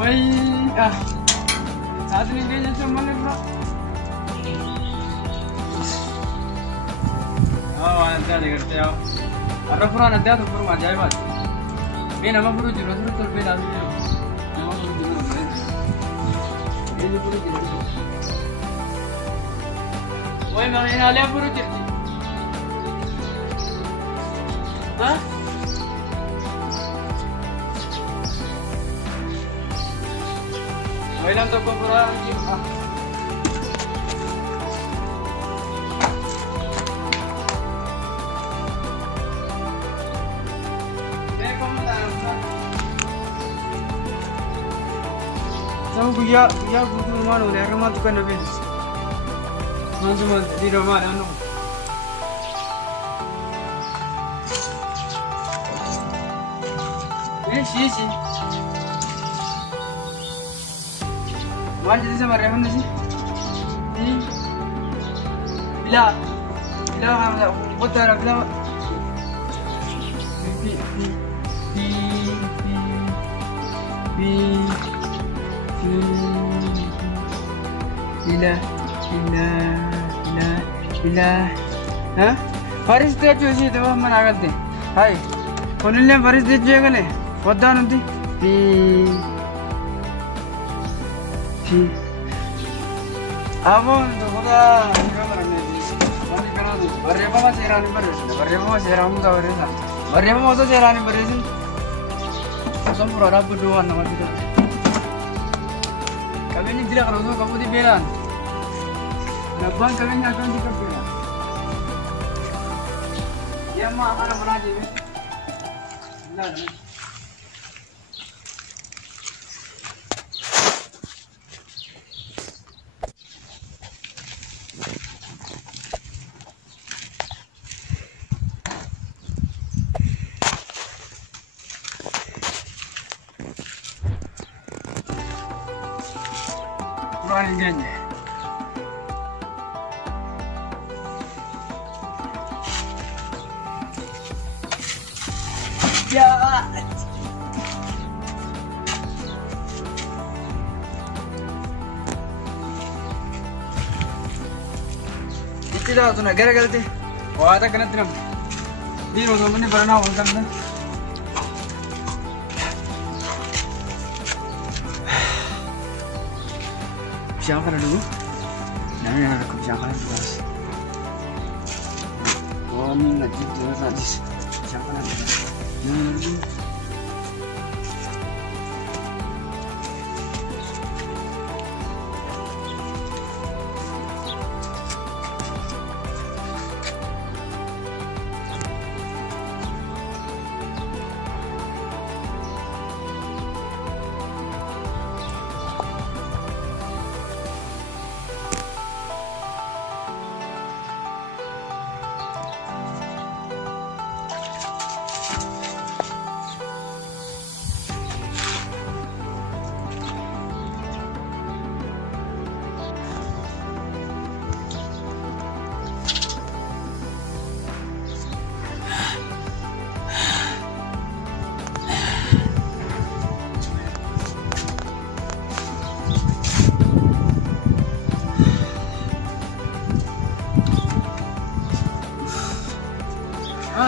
Woi, saat ini dia cuma nih bro. Oh, nanti aja kerja ya. Ada pura nanti ada pura macam apa? Ini nama pura jurus itu berbeda sih. Nama pura jurus berbeda. Ini pura jurus. Woi, mana ini alia pura jurus? Hah? Woi, nanti aku pura jurus. Sama buya buku mana udah ramah tuh kan udah beres. Cuma di rumah anu. Sih. Mana jadi sama Rehan sih? Ini bila kamu buat apa bila? Bila, hah? Faris tu aja sih tu mana agak deh. Hai, konilnya Faris dia juga kan? Wadah nanti. Apa tu wadah? Kamera ni. Mari kerana tu. Berapa masih rani beres? Berapa masih rani tak beres? Berapa masih rani beres? Semua orang berdua nama kita. Kami ni tidak kerana kamu di belan. Nabang kami ni akan di belan. Dia mah akan mana je? Nah. Running again. Ya. Tidak tu nak gara-gara tu. Wah, tak kena tiram. Di rumah mana pernah orang kan? Siapa dulu? Nanya aku siapa dulu? Oh, ni nanti dia nanti siapa dulu?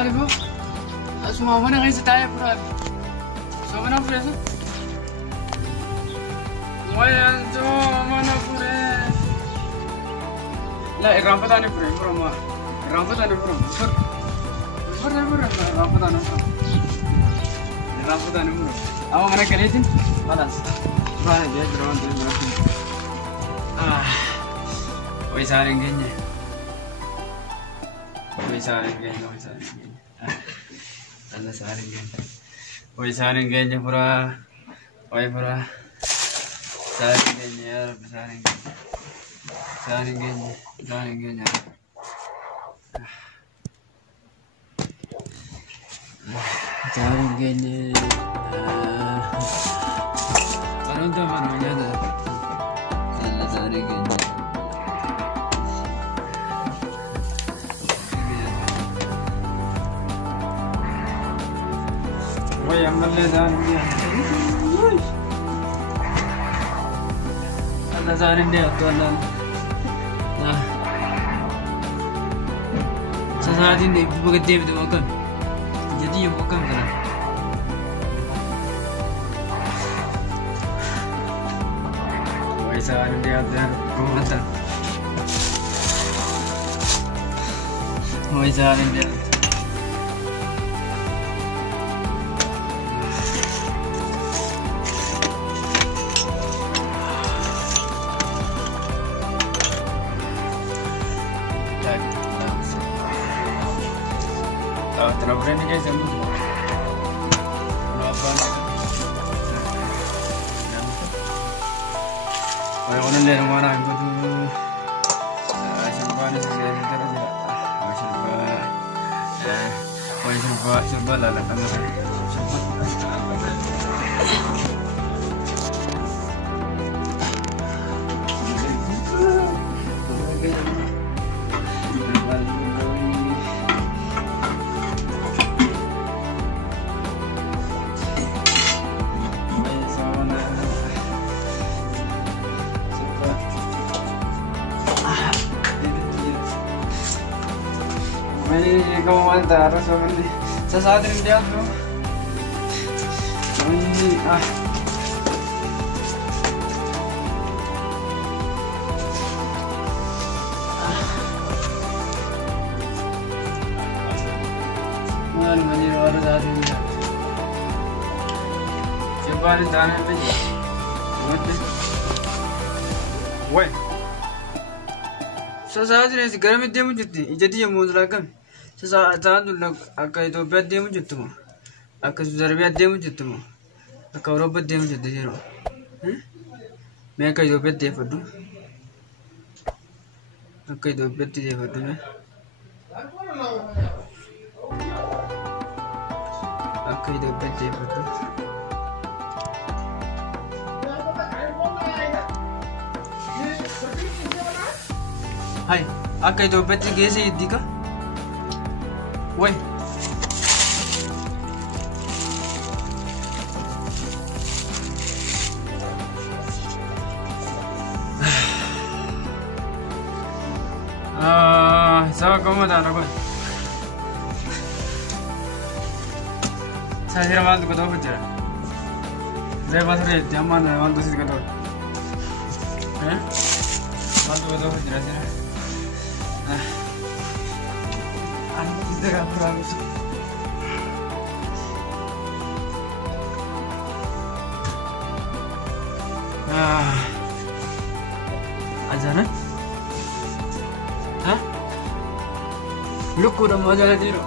Ibu, semua mana yang saya pura, semua mana pura tu? Semua mana pura? Lah, rambutan ni pura, rambutan ni pura, rambutan ni pura. Awak mana kelihatin? Balas, bah dia drone tu berapa? Wei saring gini. Anda saring gini pura, saring gini ya, saring gini. Saring gini. Ano tu mana ada? Saring gini. Woi, yang mana dah ni? Sasaan hindi ako alam. Sasaan hindi maganda yung makan. Jadi yung makan ka na. Sasaan hindi ako kumanta. Sasaan hindi ako. Trabajar ni guys, kamu apa? Kalau orang lihat mana aku tu, coba ni saya terus je, coba lah kamu. May kumanta harus sama ni. Sasaan din dia tu. Ini Mani harus ada dia. Coba ni tanah pe. Woi. Sasaan ni sekarang ni dia mujudti. Jadi yang mula kan. Sasaan tu nak akai tu biar dia mujudti mo. Akai sudah biar dia mujudti mo. Akai orang biar dia mujudti jero. मैं akai tu biar dia padu. Akai tu biar dia padu मैं. Akai tu biar dia padu. Hai, akai tu biar dia कैसे इदी का? Woi. Saya kamu dah nak? Saya kira malu kau tahu betul. Saya pasal dia mana malu sih kau tahu. Malu kau tahu betul sih. Anak kita kan kurang itu. Aja na? Hah? Look, udah mau jalan dulu.